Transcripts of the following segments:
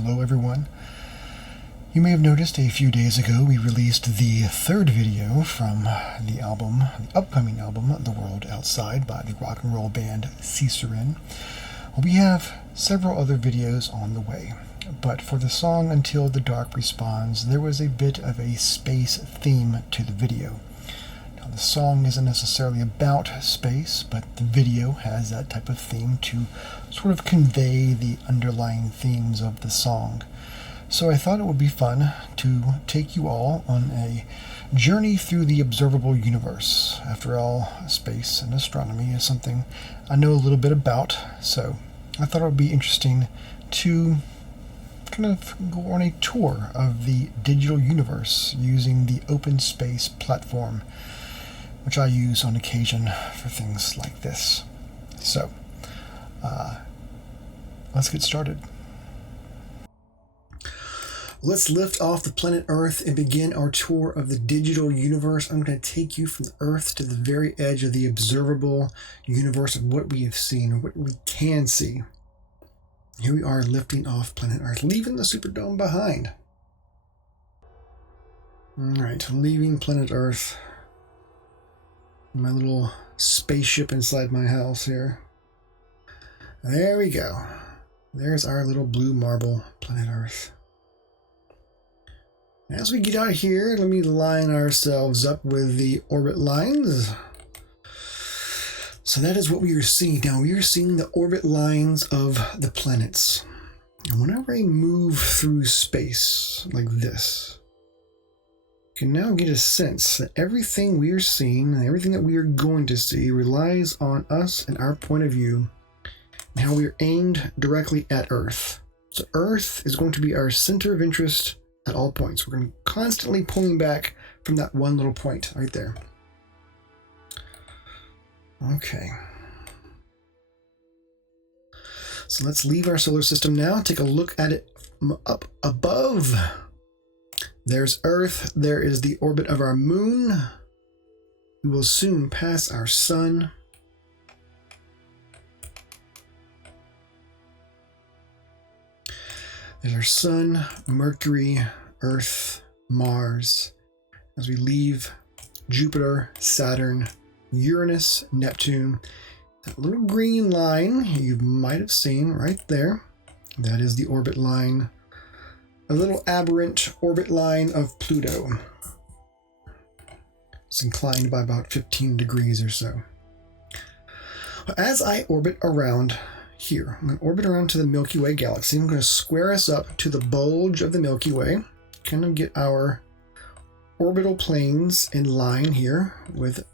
Hello everyone. You may have noticed a few days ago we released the third video from the upcoming album, The World Outside by the rock and roll band Cea Serin. We have several other videos on the way, but for the song Until the Dark Responds, there was a bit of a space theme to the video. Now, the song isn't necessarily about space, but the video has that type of theme to sort of convey the underlying themes of the song. So I thought it would be fun to take you all on a journey through the observable universe. After all, space and astronomy is something I know a little bit about, so I thought it would be interesting to kind of go on a tour of the digital universe using the OpenSpace platform, which I use on occasion for things like this. So, let's get started. Let's lift off the planet Earth and begin our tour of the digital universe. I'm going to take you from the Earth to the very edge of the observable universe of what we have seen, or what we can see. Here we are lifting off planet Earth, leaving the Superdome behind. Alright, leaving planet Earth. My little spaceship inside my house here. There we go. There's our little blue marble planet Earth. As we get out here, let me line ourselves up with the orbit lines. So that is what we are seeing now. We are seeing the orbit lines of the planets. And whenever I move through space like this, you can now get a sense that everything we are seeing and everything that we are going to see relies on us and our point of view and how we are aimed directly at Earth. So Earth is going to be our center of interest at all points. We're going to constantly pulling back from that one little point right there. Okay. So let's leave our solar system now. Take a look at it up above. There's Earth. There is the orbit of our moon. We will soon pass our sun. There's our sun, Mercury, Earth, Mars. As we leave Jupiter, Saturn, Uranus, Neptune, that little green line you might have seen right there, that is the orbit line, a little aberrant orbit line of Pluto. It's inclined by about 15 degrees or so. As I orbit around here, I'm going to orbit around to the Milky Way galaxy. I'm going to square us up to the bulge of the Milky Way, kind of get our orbital planes in line here with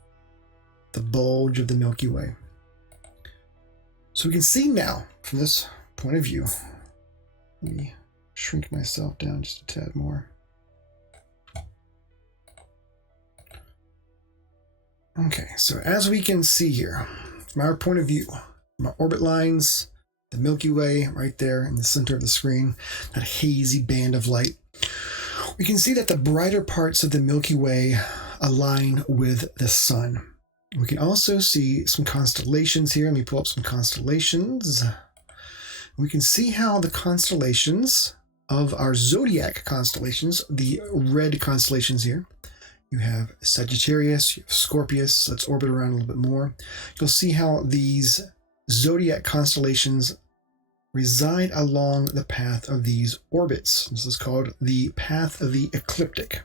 the bulge of the Milky Way. So we can see now from this point of view. Let me shrink myself down just a tad more. Okay, so as we can see here, from our point of view, my orbit lines, the Milky Way right there in the center of the screen, that hazy band of light. We can see that the brighter parts of the Milky Way align with the sun. We can also see some constellations here. Let me pull up some constellations. We can see how the constellations of our zodiac constellations, the red constellations here, you have Sagittarius, you have Scorpius. Let's orbit around a little bit more. You'll see how these zodiac constellations reside along the path of these orbits. This is called the path of the ecliptic.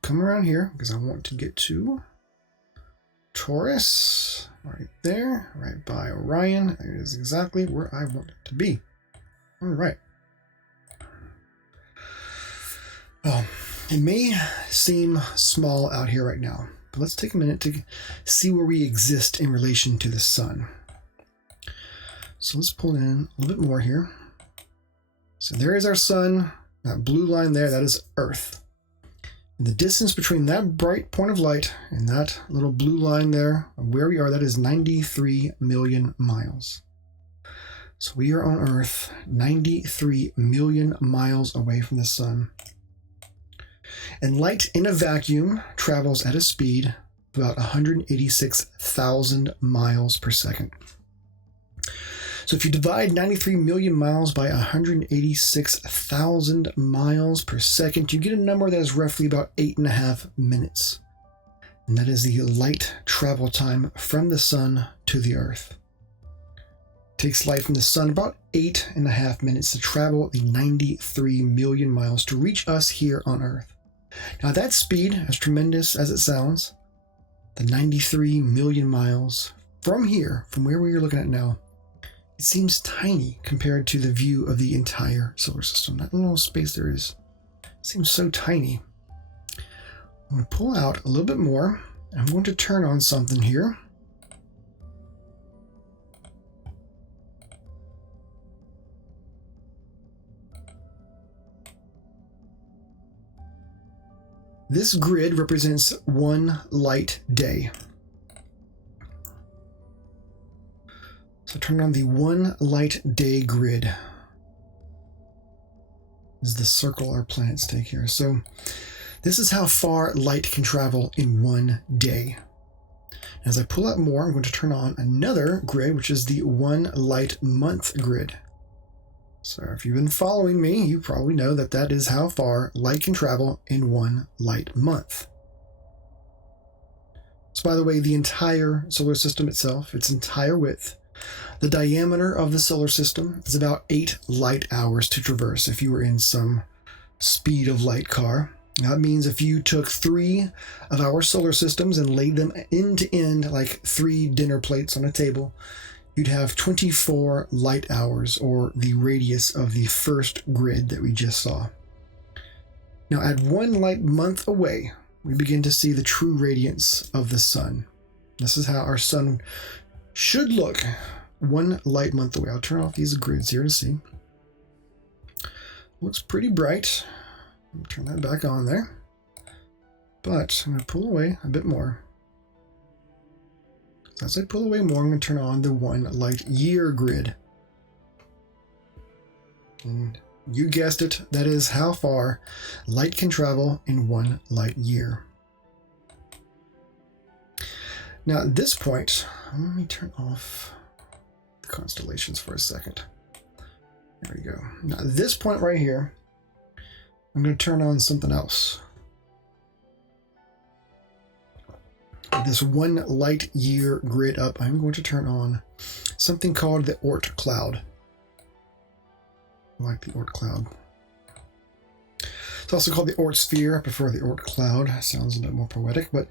Come around here because I want to get to Taurus, right there, right by Orion. It is exactly where I want it to be. All right. Well, it may seem small out here right now, but let's take a minute to see where we exist in relation to the sun. So let's pull in a little bit more here. So there is our sun, that blue line there, that is Earth. And the distance between that bright point of light and that little blue line there, where we are, that is 93 million miles. So we are on Earth, 93 million miles away from the sun. And light in a vacuum travels at a speed of about 186,000 miles per second. So if you divide 93 million miles by 186,000 miles per second, you get a number that is roughly about 8.5 minutes. And that is the light travel time from the sun to the Earth. It takes light from the sun about 8.5 minutes to travel the 93 million miles to reach us here on Earth. Now that speed, as tremendous as it sounds, the 93 million miles from here, from where we are looking at now, it seems tiny compared to the view of the entire solar system. That little space there is. It seems so tiny. I'm going to pull out a little bit more. I'm going to turn on something here. This grid represents one light day. So turn on the one light day grid. This is the circle our planets take here. So this is how far light can travel in one day. As I pull out more, I'm going to turn on another grid, which is the one light month grid. So if you've been following me, you probably know that that is how far light can travel in one light month. So by the way, the entire solar system itself, its entire width, the diameter of the solar system is about 8 light hours to traverse if you were in some speed of light car. That means if you took 3 of our solar systems and laid them end to end like 3 dinner plates on a table, you'd have 24 light hours, or the radius of the first grid that we just saw. Now at 1 light month away, we begin to see the true radiance of the sun. This is how our sun should look 1 light month away. I'll turn off these grids here to see. Looks pretty bright. Turn that back on there. But I'm going to pull away a bit more. As I pull away more, I'm going to turn on the 1 light year grid. And you guessed it, that is how far light can travel in 1 light year. Now at this point, let me turn off the constellations for a second. There we go. Now at this point right here, I'm going to turn on something else. This 1 light year grid up, I'm going to turn on something called the Oort cloud. I like the Oort cloud. It's also called the Oort sphere. I prefer the Oort cloud. Sounds a bit more poetic, but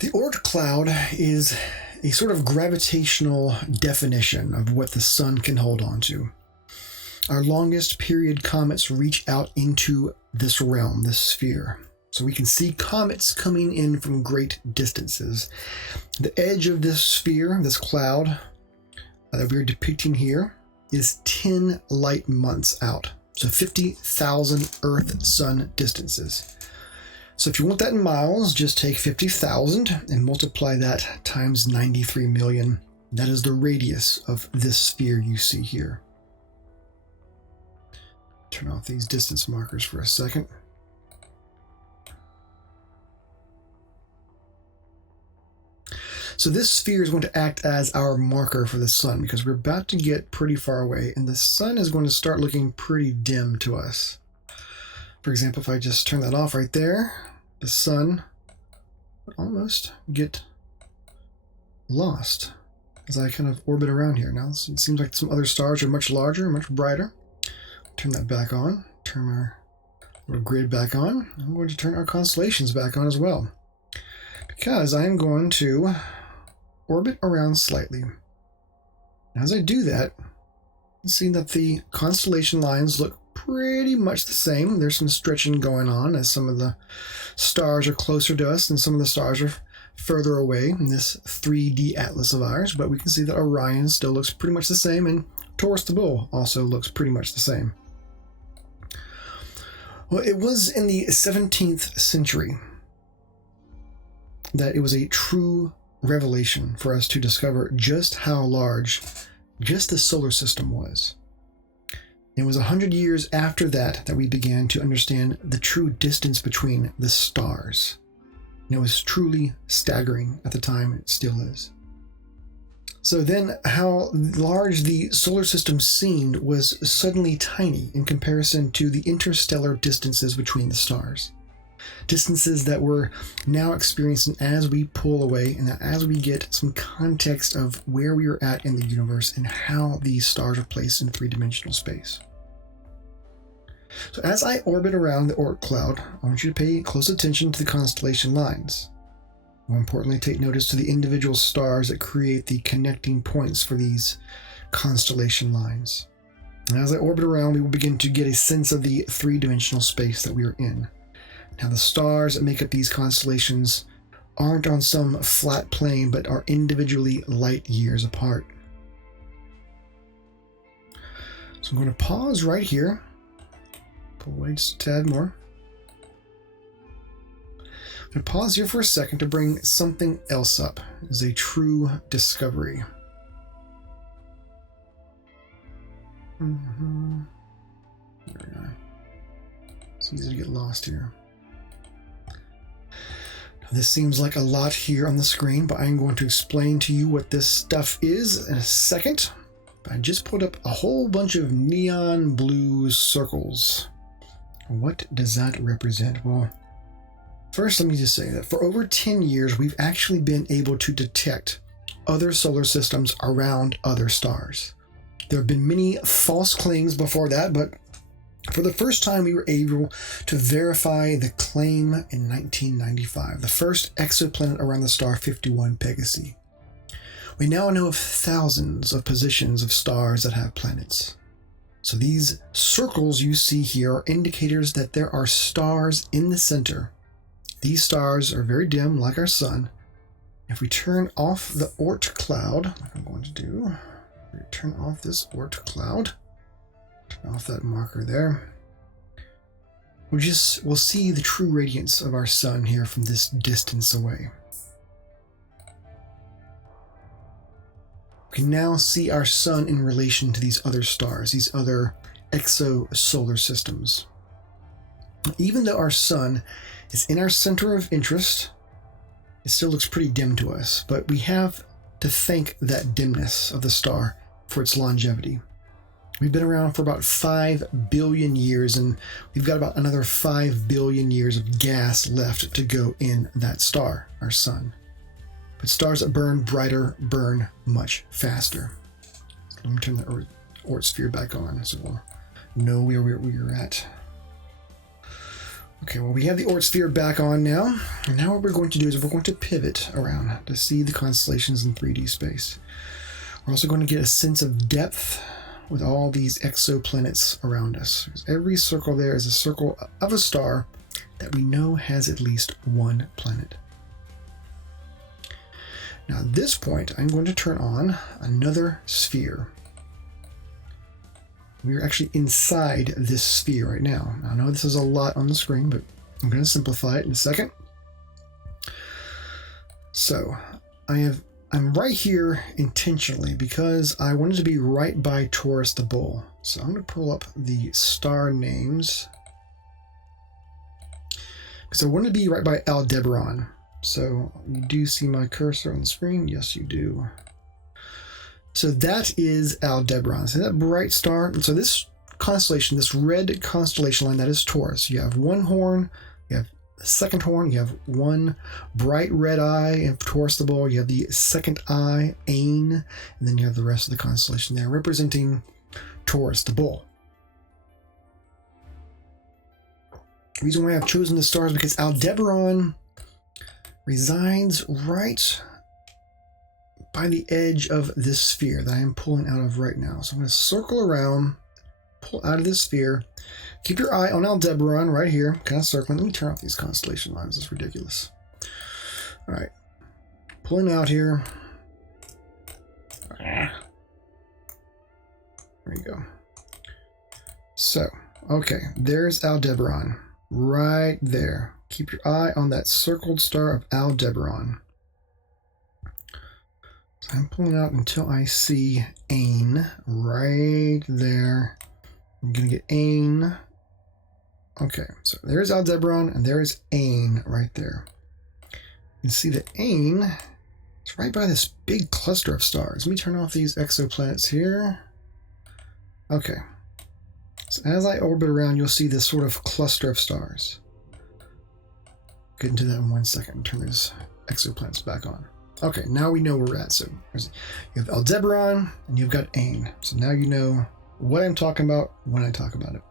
the Oort cloud is a sort of gravitational definition of what the sun can hold on to. Our longest period comets reach out into this realm, this sphere. So we can see comets coming in from great distances. The edge of this sphere, this cloud that we're depicting here, is 10 light months out. So 50,000 Earth-Sun distances. So if you want that in miles, just take 50,000 and multiply that times 93 million. That is the radius of this sphere you see here. Turn off these distance markers for a second. So this sphere is going to act as our marker for the sun because we're about to get pretty far away and the sun is going to start looking pretty dim to us. For example, if I just turn that off right there, the sun would almost get lost as I kind of orbit around here. Now it seems like some other stars are much larger, much brighter. Turn that back on, turn our little grid back on. I'm going to turn our constellations back on as well because I'm going to orbit around slightly. As I do that, you see that the constellation lines look pretty much the same. There's some stretching going on as some of the stars are closer to us and some of the stars are further away in this 3D atlas of ours, but we can see that Orion still looks pretty much the same and Taurus the Bull also looks pretty much the same. Well, it was in the 17th century that it was a true revelation for us to discover just how large just the solar system was. It was 100 years after that that we began to understand the true distance between the stars. And it was truly staggering at the time, and it still is. So then how large the solar system seemed was suddenly tiny in comparison to the interstellar distances between the stars. Distances that we're now experiencing as we pull away and as we get some context of where we are at in the universe and how these stars are placed in three-dimensional space. So as I orbit around the Oort cloud, I want you to pay close attention to the constellation lines. More importantly, take notice to the individual stars that create the connecting points for these constellation lines. And as I orbit around, we will begin to get a sense of the three-dimensional space that we are in. Now, the stars that make up these constellations aren't on some flat plane, but are individually light years apart. So I'm going to pause right here. Pull away just a tad more. I'm going to pause here for a second to bring something else up as a true discovery. There we are. It's easy to get lost here. Now, this seems like a lot here on the screen, but I'm going to explain to you what this stuff is in a second. I just put up a whole bunch of neon blue circles. What does that represent? Well, first, let me just say that for over 10 years, we've actually been able to detect other solar systems around other stars. There have been many false claims before that, but for the first time, we were able to verify the claim in 1995, the first exoplanet around the star 51 Pegasi. We now know of thousands of positions of stars that have planets. So these circles you see here are indicators that there are stars in the center. These stars are very dim, like our sun. If we turn off the Oort cloud, like I'm going to do, turn off this Oort cloud, turn off that marker there, we'll see the true radiance of our sun here from this distance away. We can now see our sun in relation to these other stars, these other exosolar systems. Even though our sun is in our center of interest, it still looks pretty dim to us, but we have to thank that dimness of the star for its longevity. We've been around for about 5 billion years, and we've got about another 5 billion years of gas left to go in that star, our sun. But stars that burn brighter burn much faster. Let me turn the Oort sphere back on so we'll know where we're at. Okay, well, we have the Oort sphere back on now. And now what we're going to do is we're going to pivot around to see the constellations in 3D space. We're also going to get a sense of depth with all these exoplanets around us. Because every circle there is a circle of a star that we know has at least one planet. Now at this point, I'm going to turn on another sphere. We're actually inside this sphere right now. I know this is a lot on the screen, but I'm going to simplify it in a second. So I'm right here intentionally because I wanted to be right by Taurus the Bull. So I'm going to pull up the star names because I want to be right by Aldebaran. So you do see my cursor on the screen? Yes, you do. So that is Aldebaran. See that bright star? And so this constellation, this red constellation line, that is Taurus. You have one horn, you have the second horn, you have one bright red eye in Taurus the Bull, you have the second eye, Ain, and then you have the rest of the constellation there representing Taurus the Bull. The reason why I've chosen this star is because Aldebaran resides right by the edge of this sphere that I am pulling out of right now. So I'm going to circle around, pull out of this sphere. Keep your eye on Aldebaran right here, kind of circling. Let me turn off these constellation lines. It's ridiculous. All right. Pulling out here. There you go. So, okay, there's Aldebaran right there. Keep your eye on that circled star of Aldebaran. So I'm pulling out until I see Ain right there. I'm going to get Ain. Okay, so there's Aldebaran and there's Ain right there. You can see that Ain It's right by this big cluster of stars. Let me turn off these exoplanets here. Okay. So as I orbit around, you'll see this sort of cluster of stars. Get into that in 1 second. Turn these exoplanets back on. Okay, now we know where we're at. So you have Aldebaran and you've got Ain. So now you know what I'm talking about when I talk about it.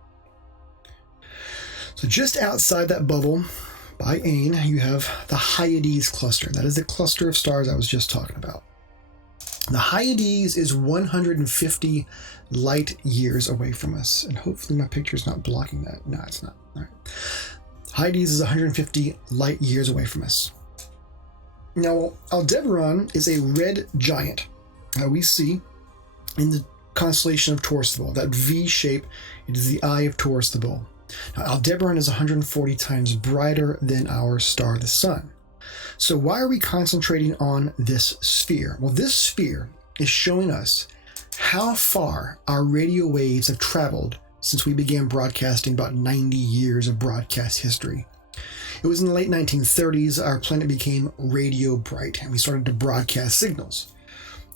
So just outside that bubble, by Ain, you have the Hyades cluster. That is the cluster of stars I was just talking about. The Hyades is 150 light years away from us. And hopefully my picture is not blocking that. No, it's not. All right. Hyades is 150 light years away from us. Now, Aldebaran is a red giant that we see in the constellation of Taurus the Bull. That V shape, it is the eye of Taurus the Bull. Now, Aldebaran is 140 times brighter than our star, the Sun. So why are we concentrating on this sphere? Well, this sphere is showing us how far our radio waves have traveled since we began broadcasting about 90 years of broadcast history. It was in the late 1930s our planet became radio bright and we started to broadcast signals.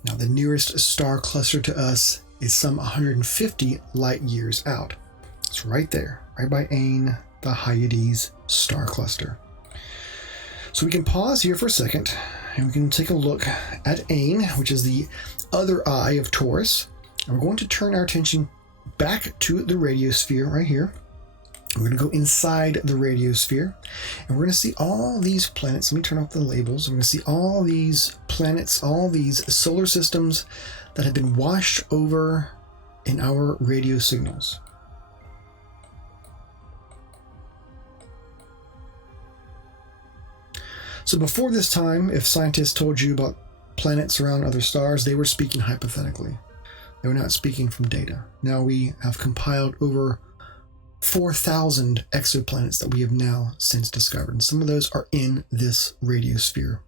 Now, the nearest star cluster to us is some 150 light years out. It's right there, right by Ain, the Hyades star cluster. So we can pause here for a second and we can take a look at Ain, which is the other eye of Taurus. And we're going to turn our attention back to the radiosphere right here. We're going to go inside the radiosphere and we're going to see all these planets. Let me turn off the labels. We're going to see all these planets, all these solar systems that have been washed over in our radio signals. So before this time, if scientists told you about planets around other stars, they were speaking hypothetically. They were not speaking from data. Now we have compiled over 4,000 exoplanets that we have now since discovered. And some of those are in this radiosphere.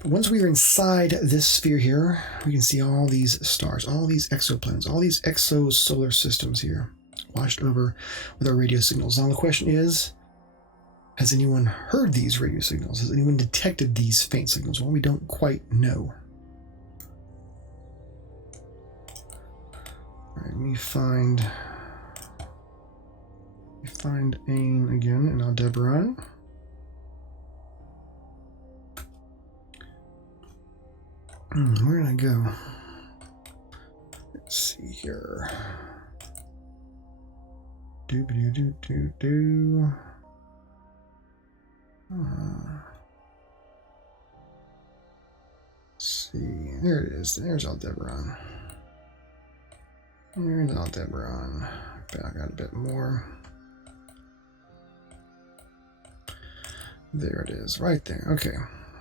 But once we are inside this sphere here, we can see all these stars, all these exoplanets, all these exosolar systems here, washed over with our radio signals. Now the question is, has anyone heard these radio signals? Has anyone detected these faint signals? Well, we don't quite know. All right, let me find Ain again in Aldebaran. Where did I go? Let's see here. Let's see. There it is. There's Aldebaran. There's Aldebaran. Back out a bit more. There it is. Right there. Okay.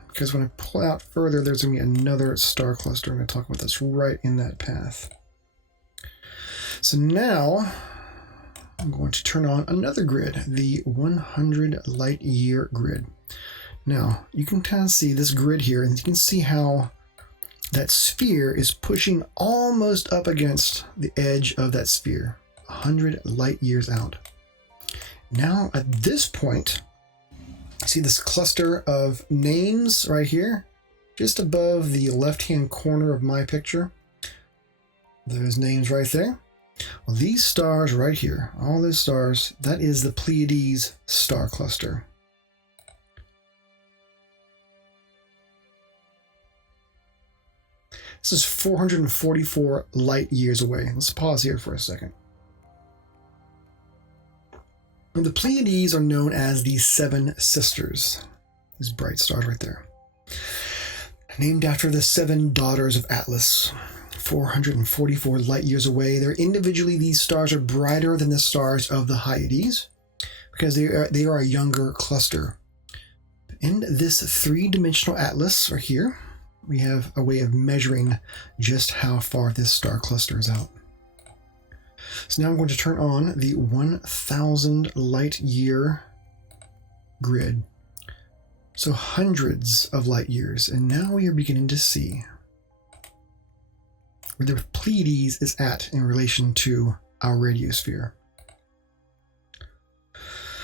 Because when I pull out further, there's going to be another star cluster. I'm going to talk about this right in that path. So now I'm going to turn on another grid, the 100 light year grid. Now you can kind of see this grid here, and you can see how that sphere is pushing almost up against the edge of that sphere, 100 light years out. Now at this point, see this cluster of names right here, just above the left-hand corner of my picture. Those names right there. Well, these stars right here, all those stars, that is the Pleiades star cluster. This is 444 light years away. Let's pause here for a second. And the Pleiades are known as the Seven Sisters. These bright stars right there. Named after the 7 daughters of Atlas. 444 light years away. They're individually, these stars are brighter than the stars of the Hyades because they are a younger cluster. In this 3-dimensional atlas right here, we have a way of measuring just how far this star cluster is out. So now I'm going to turn on the 1,000 light year grid. So hundreds of light years. And now we are beginning to see where the Pleiades is at in relation to our radiosphere.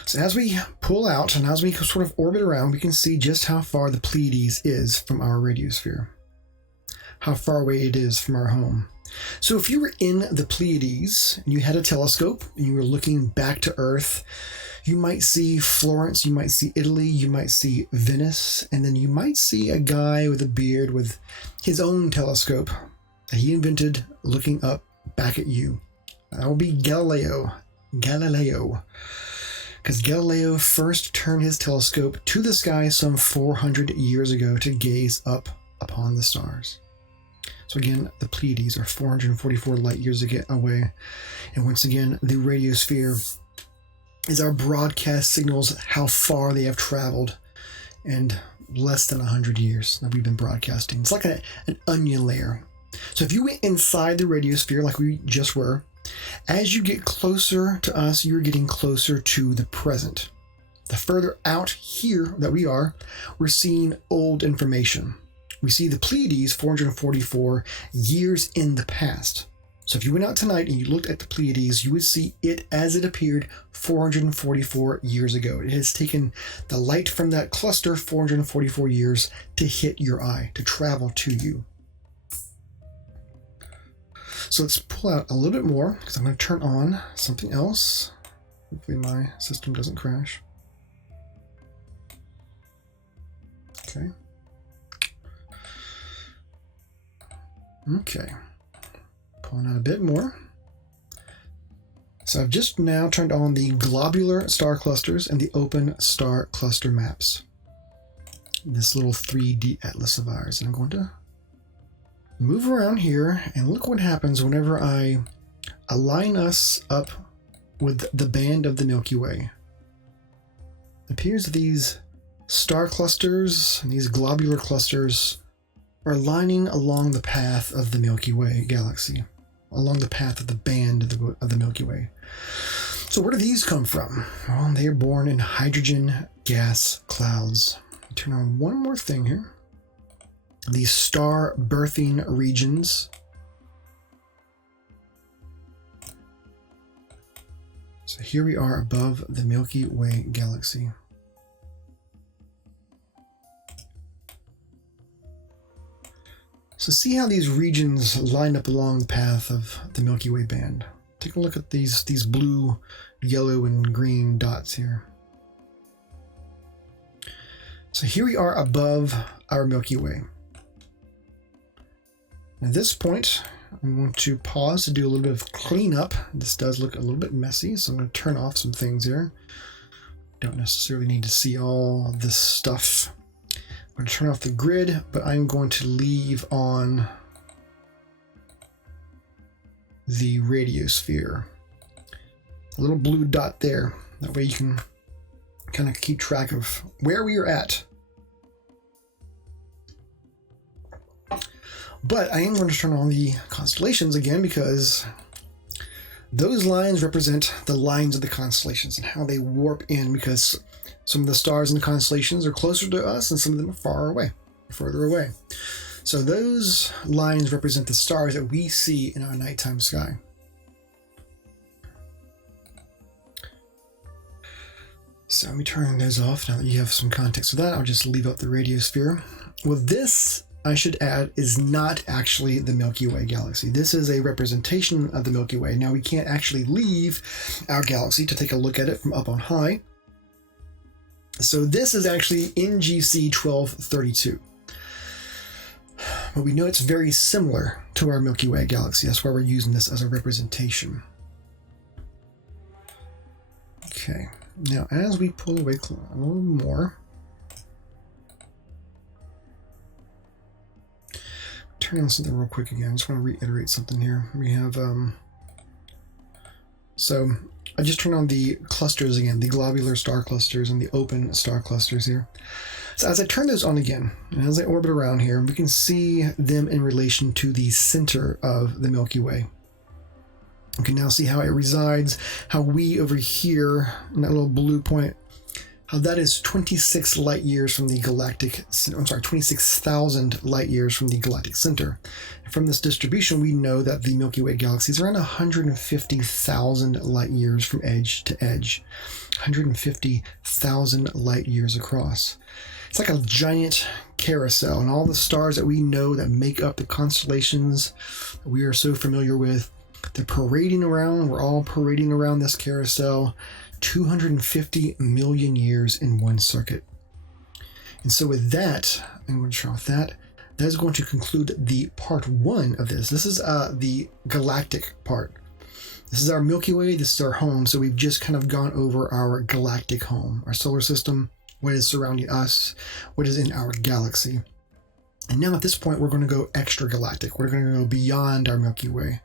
So as we pull out and as we sort of orbit around, we can see just how far the Pleiades is from our radiosphere, how far away it is from our home. So if you were in the Pleiades and you had a telescope and you were looking back to Earth, you might see Florence, you might see Italy, you might see Venice, and then you might see a guy with a beard with his own telescope that he invented looking up back at you. That will be Galileo. Because Galileo first turned his telescope to the sky some 400 years ago to gaze up upon the stars. So again, the Pleiades are 444 light years away. And once again, the radiosphere is our broadcast signals, how far they have traveled, and less than 100 years that we've been broadcasting. It's like an onion layer. So if you went inside the radiosphere like we just were, as you get closer to us, you're getting closer to the present. The further out here that we are, we're seeing old information. We see the Pleiades 444 years in the past. So if you went out tonight and you looked at the Pleiades, you would see it as it appeared 444 years ago. It has taken the light from that cluster 444 years to hit your eye, to travel to you. So let's pull out a little bit more because I'm going to turn on something else. Hopefully my system doesn't crash. Okay. Okay. Pulling out a bit more. So I've just now turned on the globular star clusters and the open star cluster maps. This little 3D atlas of ours. And I'm going to move around here and look what happens whenever I align us up with the band of the Milky Way. It appears that these star clusters and these globular clusters are lining along the path of the Milky Way galaxy, along the path of the band of the Milky Way. So where do these come from? Well, they are born in hydrogen gas clouds. Turn on one more thing here. These star birthing regions. So here we are above the Milky Way galaxy. So see how these regions line up along the path of the Milky Way band. Take a look at these blue, yellow, and green dots here. So here we are above our Milky Way. At this point, I'm going to pause to do a little bit of cleanup. This does look a little bit messy, so I'm going to turn off some things here. Don't necessarily need to see all this stuff. I'm going to turn off the grid, but I'm going to leave on the radiosphere. A little blue dot there. That way you can kind of keep track of where we are at. But I am going to turn on the constellations again because those lines represent the lines of the constellations and how they warp in, because some of the stars in the constellations are closer to us and some of them are further away. So those lines represent the stars that we see in our nighttime sky. So let me turn those off. Now that you have some context of that, I'll just leave out the radiosphere. Well, this, I should add, is not actually the Milky Way galaxy. This is a representation of the Milky Way. Now, we can't actually leave our galaxy to take a look at it from up on high. So this is actually NGC 1232. But we know it's very similar to our Milky Way galaxy. That's why we're using this as a representation. Okay, now as we pull away a little more, turn on something real quick again. I just want to reiterate something here. We have, so I just turned on the clusters again, the globular star clusters and the open star clusters here. So as I turn those on again, and as I orbit around here, we can see them in relation to the center of the Milky Way. You can now see how it resides, how we over here, in that little blue point, how that is 26 light years from the galactic, 26,000 light years from the galactic center. And from this distribution, we know that the Milky Way galaxy is around 150,000 light years from edge to edge. 150,000 light years across. It's like a giant carousel, and all the stars that we know that make up the constellations that we are so familiar with, they're parading around. We're all parading around this carousel 250 million years in one circuit. And so with that, I'm going to try with that. That is going to conclude the part 1 of this. This is the galactic part. This is our Milky Way. This is our home. So we've just kind of gone over our galactic home, our solar system, what is surrounding us, what is in our galaxy. And now at this point, we're going to go extragalactic. We're going to go beyond our Milky Way.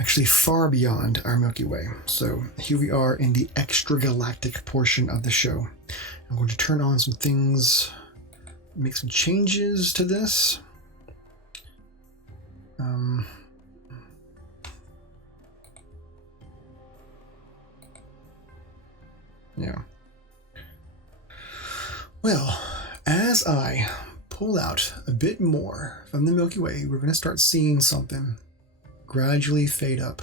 Actually, far beyond our Milky Way. So here we are in the extragalactic portion of the show. I'm going to turn on some things, make some changes to this. Yeah. Well, as I pull out a bit more from the Milky Way, we're going to start seeing something gradually fade up.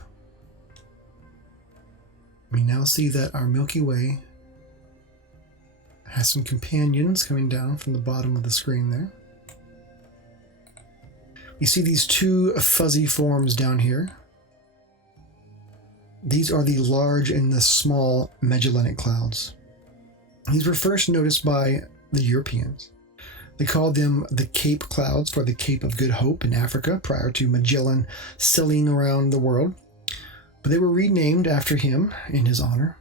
We now see that our Milky Way has some companions coming down from the bottom of the screen there. You see these two fuzzy forms down here. These are the large and the small Magellanic Clouds. These were first noticed by the Europeans. They called them the Cape Clouds for the Cape of Good Hope in Africa prior to Magellan sailing around the world. But they were renamed after him in his honor.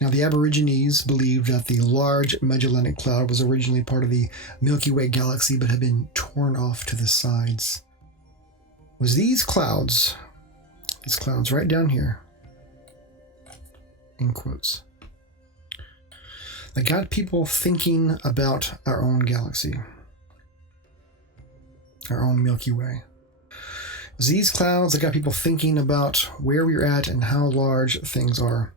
Now, the Aborigines believed that the large Magellanic Cloud was originally part of the Milky Way galaxy but had been torn off to the sides. It was these clouds right down here, in quotes, that got people thinking about our own galaxy, our own Milky Way. It was these clouds that got people thinking about where we're at and how large things are.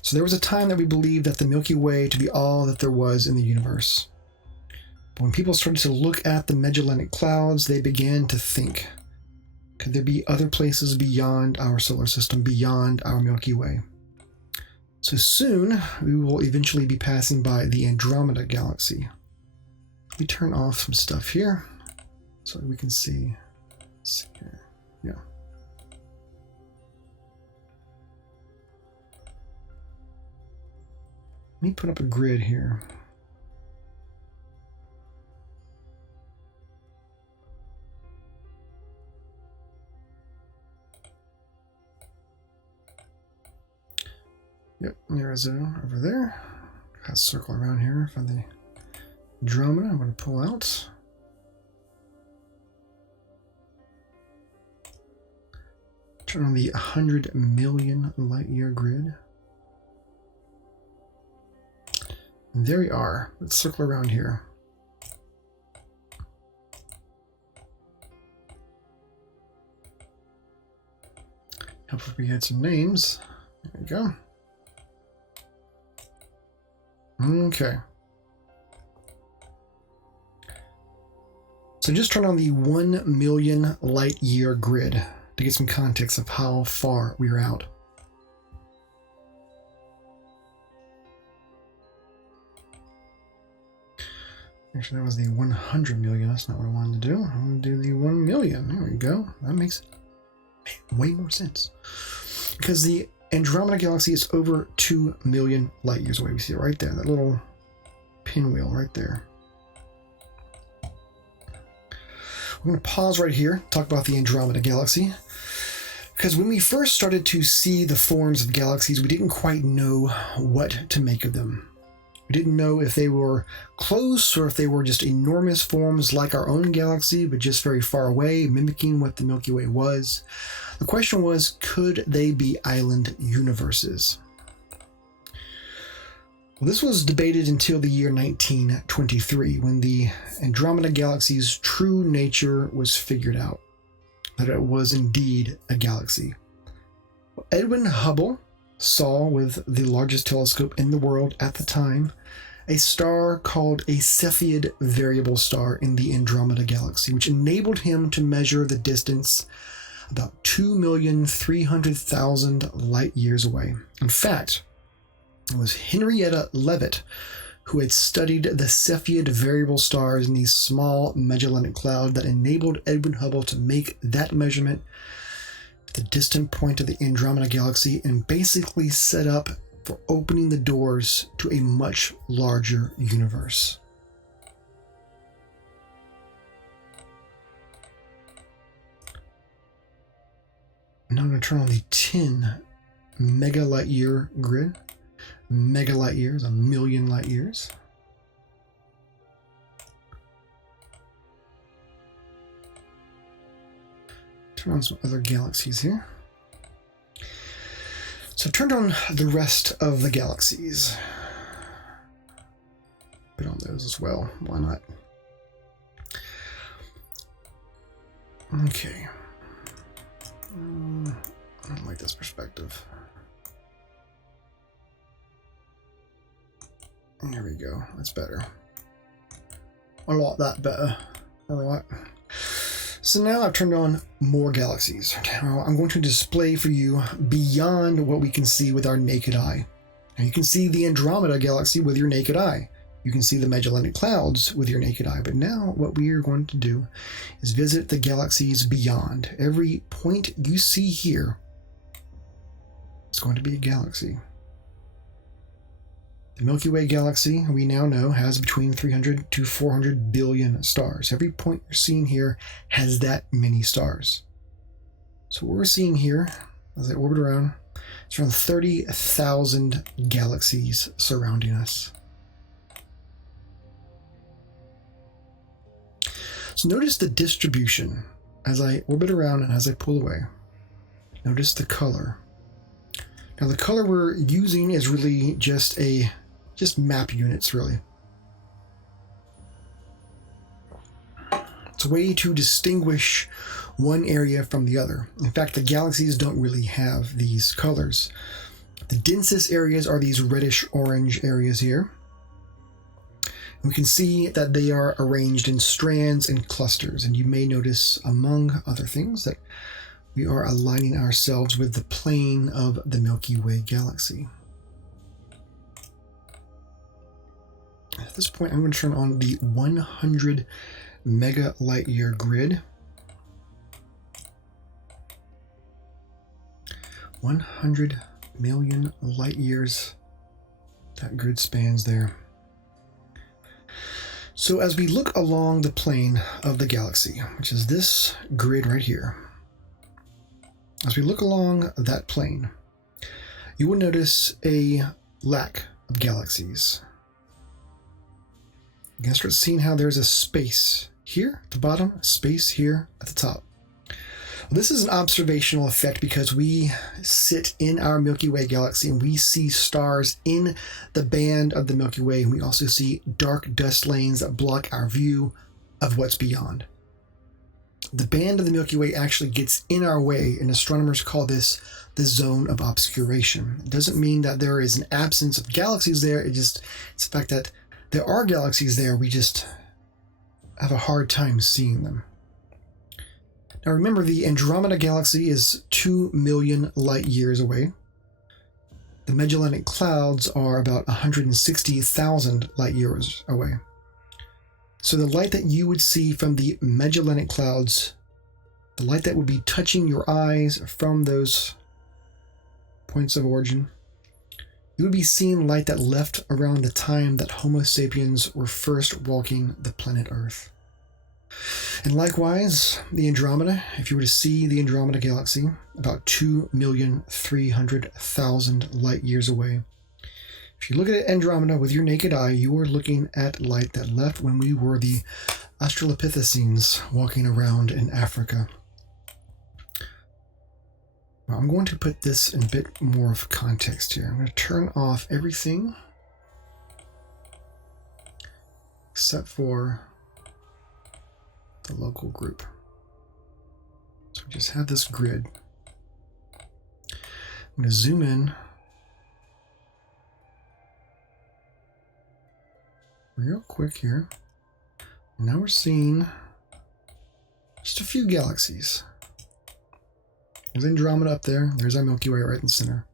So there was a time that we believed that the Milky Way to be all that there was in the universe. But when people started to look at the Magellanic Clouds, they began to think, could there be other places beyond our solar system, beyond our Milky Way? So soon, we will eventually be passing by the Andromeda Galaxy. Let me turn off some stuff here so we can see. Let's see here. Yeah. Let me put up a grid here. Yep, there is it over there. Got a circle around here for the Andromeda. I'm going to pull out. Turn on the 100 million light year grid. And there we are. Let's circle around here. Helpful if we had some names. There we go. Okay. So just turn on the 1 million light year grid to get some context of how far we are out. Actually, that was the 100 million. That's not what I wanted to do. I want to do the 1 million. There we go. That makes way more sense. Because the Andromeda Galaxy is over 2 million light years away. We see it right there, that little pinwheel right there. I'm going to pause right here, talk about the Andromeda Galaxy. Because when we first started to see the forms of galaxies, we didn't quite know what to make of them. We didn't know if they were close or if they were just enormous forms like our own galaxy, but just very far away, mimicking what the Milky Way was. The question was, could they be island universes? Well, this was debated until the year 1923, when the Andromeda Galaxy's true nature was figured out, that it was indeed a galaxy. Edwin Hubble saw with the largest telescope in the world at the time a star called a Cepheid variable star in the Andromeda galaxy, which enabled him to measure the distance about 2,300,000 light years away. In fact, it was Henrietta Leavitt who had studied the Cepheid variable stars in these small Magellanic Cloud that enabled Edwin Hubble to make that measurement at the distant point of the Andromeda galaxy and basically set up for opening the doors to a much larger universe. Now I'm going to turn on the 10 mega light year grid. Mega light years, 1,000,000 light years. Turn on some other galaxies here. So I've turned on the rest of the galaxies. Put on those as well. Why not? Okay. I don't like this perspective. There we go. That's better. A lot that better. Alright. So now I've turned on more galaxies. Now I'm going to display for you beyond what we can see with our naked eye. Now you can see the Andromeda galaxy with your naked eye. You can see the Magellanic Clouds with your naked eye. But now what we are going to do is visit the galaxies beyond. Every point you see here is going to be a galaxy. The Milky Way galaxy, we now know, has between 300 to 400 billion stars. Every point you're seeing here has that many stars. So what we're seeing here, as I orbit around, it's around 30,000 galaxies surrounding us. So notice the distribution as I orbit around and as I pull away. Notice the color. Now the color we're using is really just map units, really. It's a way to distinguish one area from the other. In fact, the galaxies don't really have these colors. The densest areas are these reddish orange areas here. And we can see that they are arranged in strands and clusters, and you may notice, among other things, that we are aligning ourselves with the plane of the Milky Way galaxy. At this point, I'm going to turn on the 100 mega light year grid. 100 million light years. That grid spans there. So as we look along the plane of the galaxy, which is this grid right here, as we look along that plane, you will notice a lack of galaxies. You can start seeing how there's a space here at the bottom, a space here at the top. Well, this is an observational effect because we sit in our Milky Way galaxy and we see stars in the band of the Milky Way, and we also see dark dust lanes that block our view of what's beyond. The band of the Milky Way actually gets in our way, and astronomers call this the zone of obscuration. It doesn't mean that there is an absence of galaxies there, it's the fact that there are galaxies there, we just have a hard time seeing them. Now remember, the Andromeda galaxy is 2 million light years away. The Magellanic Clouds are about 160,000 light years away. So the light that you would see from the Magellanic Clouds, the light that would be touching your eyes from those points of origin, you would be seeing light that left around the time that Homo sapiens were first walking the planet Earth. And likewise, the Andromeda, if you were to see the Andromeda galaxy, about 2,300,000 light years away. If you look at Andromeda with your naked eye, you are looking at light that left when we were the Australopithecines walking around in Africa. Well, I'm going to put this in a bit more of context here. I'm going to turn off everything except for the local group. So we just have this grid. I'm going to zoom in real quick here. Now we're seeing just a few galaxies. There's Andromeda up there. There's our Milky Way right in the center.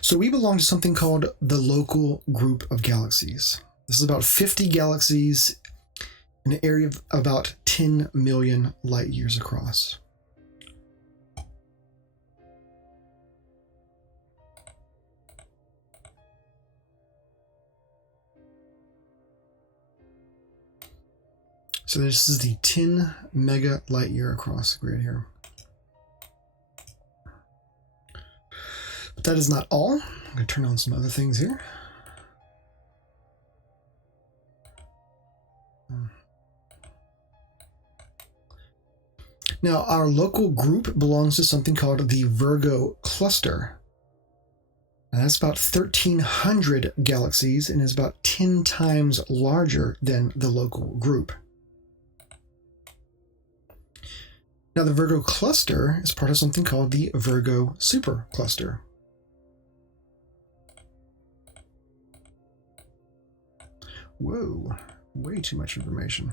So we belong to something called the local group of galaxies. This is about 50 galaxies in an area of about 10 million light years across. So this is the 10 mega light year across the grid here. But that is not all. I'm going to turn on some other things here. Now, our local group belongs to something called the Virgo cluster. And that's about 1,300 galaxies and is about 10 times larger than the local group. Now, the Virgo cluster is part of something called the Virgo supercluster. Whoa, way too much information.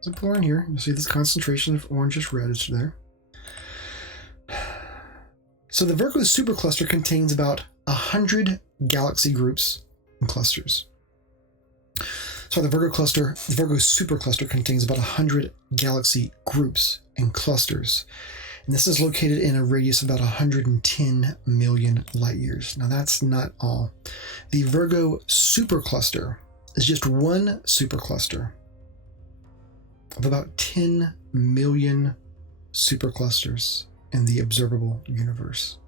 So pull in here, you'll see this concentration of orangish reddish there. So the Virgo supercluster contains about 100 galaxy groups and clusters. So the Virgo supercluster contains about 100 galaxy groups and clusters. And this is located in a radius of about 110 million light years. Now that's not all. The Virgo supercluster is just one supercluster of about 10 million superclusters in the observable universe.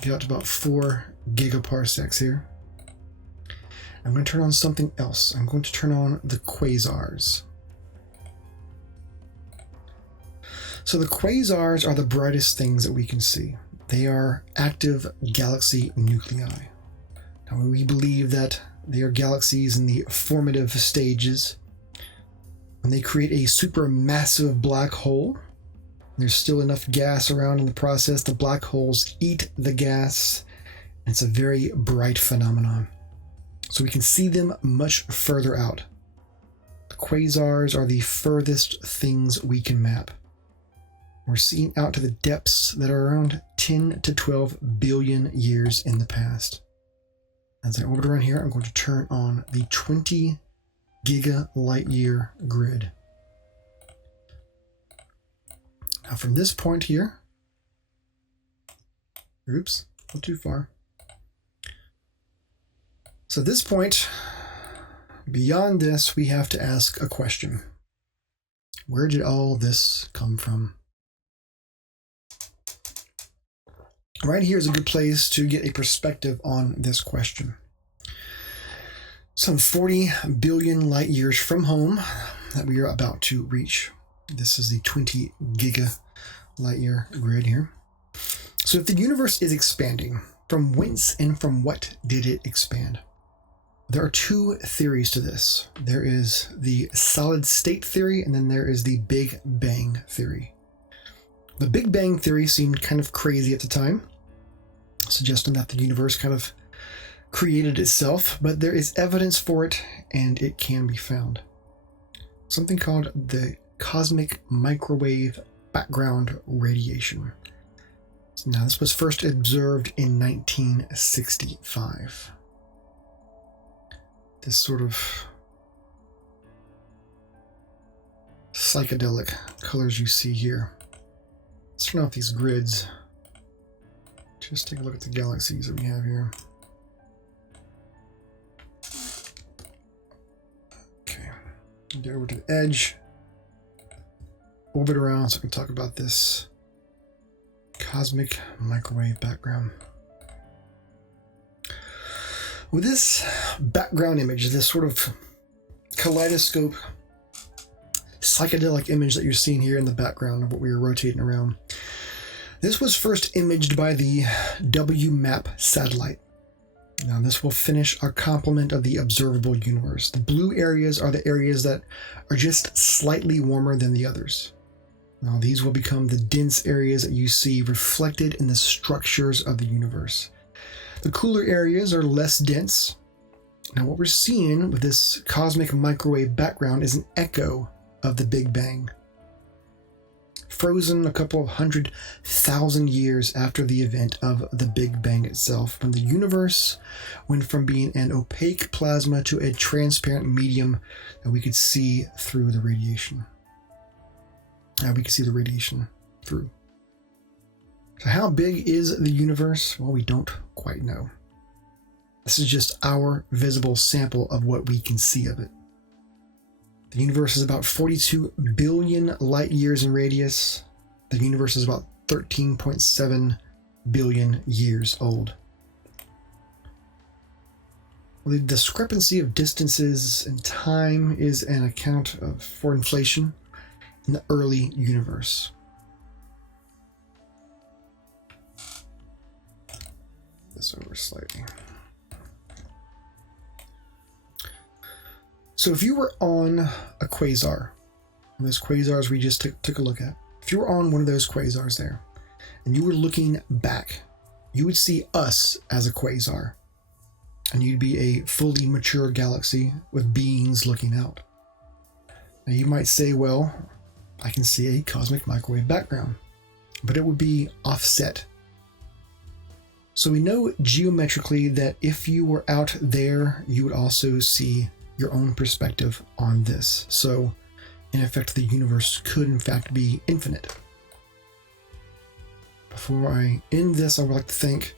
Get to about 4 gigaparsecs here. I'm going to turn on something else. I'm going to turn on the quasars. So the quasars are the brightest things that we can see. They are active galaxy nuclei. Now, we believe that they are galaxies in the formative stages. When they create a supermassive black hole, there's still enough gas around in the process. The black holes eat the gas, and it's a very bright phenomenon. So we can see them much further out. The quasars are the furthest things we can map. We're seeing out to the depths that are around 10 to 12 billion years in the past. As I orbit around here, I'm going to turn on the 20 giga light year grid. Now from this point here, oops, not too far. So at this point, beyond this, we have to ask a question. Where did all this come from? Right here is a good place to get a perspective on this question. Some 40 billion light years from home that we are about to reach. This is the 20 giga light year grid here. So if the universe is expanding, from whence and from what did it expand? There are two theories to this. There is the solid state theory, and then there is the Big Bang theory. The Big Bang theory seemed kind of crazy at the time, suggesting that the universe kind of created itself, but there is evidence for it, and it can be found. Something called the cosmic microwave background radiation. Now, this was first observed in 1965. This sort of psychedelic colors you see here. Let's turn off these grids. Just take a look at the galaxies that we have here. Okay, get over to the edge. Orbit around so I can talk about this cosmic microwave background. With this background image, this sort of kaleidoscope, psychedelic image that you're seeing here in the background of what we are rotating around, this was first imaged by the WMAP satellite. Now this will finish our complement of the observable universe. The blue areas are the areas that are just slightly warmer than the others. Now, these will become the dense areas that you see reflected in the structures of the universe. The cooler areas are less dense. Now, what we're seeing with this cosmic microwave background is an echo of the Big Bang. Frozen a couple of 100,000 years after the event of the Big Bang itself, when the universe went from being an opaque plasma to a transparent medium that we could see through the radiation. We can see the radiation through. So how big is the universe? Well, we don't quite know. This is just our visible sample of what we can see of it. The universe is about 42 billion light years in radius. The universe is about 13.7 billion years old. Well, the discrepancy of distances and time is an account for inflation in the early universe. This over slightly. So if you were on a quasar, those quasars we just took a look at, if you were on one of those quasars there, and you were looking back, you would see us as a quasar, and you'd be a fully mature galaxy with beings looking out. Now you might say, well, I can see a cosmic microwave background, but it would be offset. So we know geometrically that if you were out there, you would also see your own perspective on this. So in effect, the universe could in fact be infinite. Before I end this, I would like to thank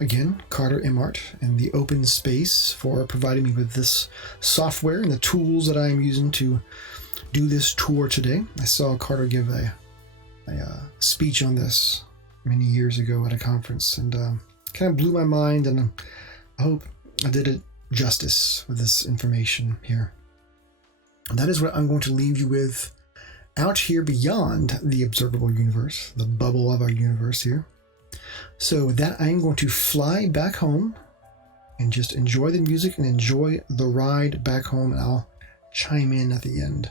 again Carter Emmart and the OpenSpace for providing me with this software and the tools that I am using to do this tour today. I saw Carter give a speech on this many years ago at a conference, and kind of blew my mind, and I hope I did it justice with this information here. And that is what I'm going to leave you with out here beyond the observable universe, the bubble of our universe here. So with that, I'm going to fly back home and just enjoy the music and enjoy the ride back home, and I'll chime in at the end.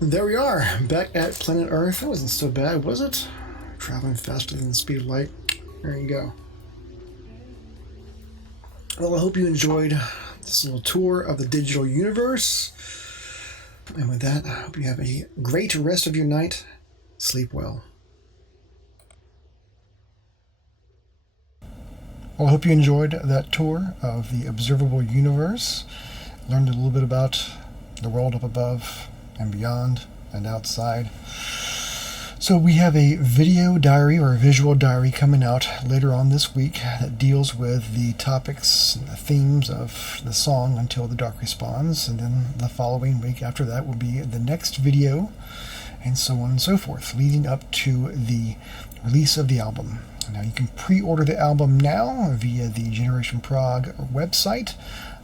There we are, back at planet Earth. That wasn't so bad, was it? Traveling faster than the speed of light. There you go. Well, I hope you enjoyed this little tour of the digital universe. And with that, I hope you have a great rest of your night. Sleep well. Well, I hope you enjoyed that tour of the observable universe. Learned a little bit about the world up above and beyond and outside. So we have a video diary or a visual diary coming out later on this week that deals with the topics and the themes of the song Until the Dark Responds, and then the following week after that will be the next video, and so on and so forth, leading up to the release of the album. Now you can pre-order the album now via the Generation Prog website.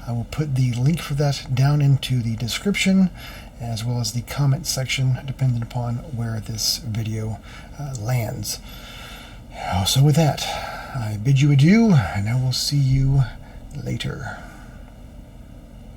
I will put the link for that down into the description, as well as the comment section, depending upon where this video lands. So with that, I bid you adieu, and I will see you later.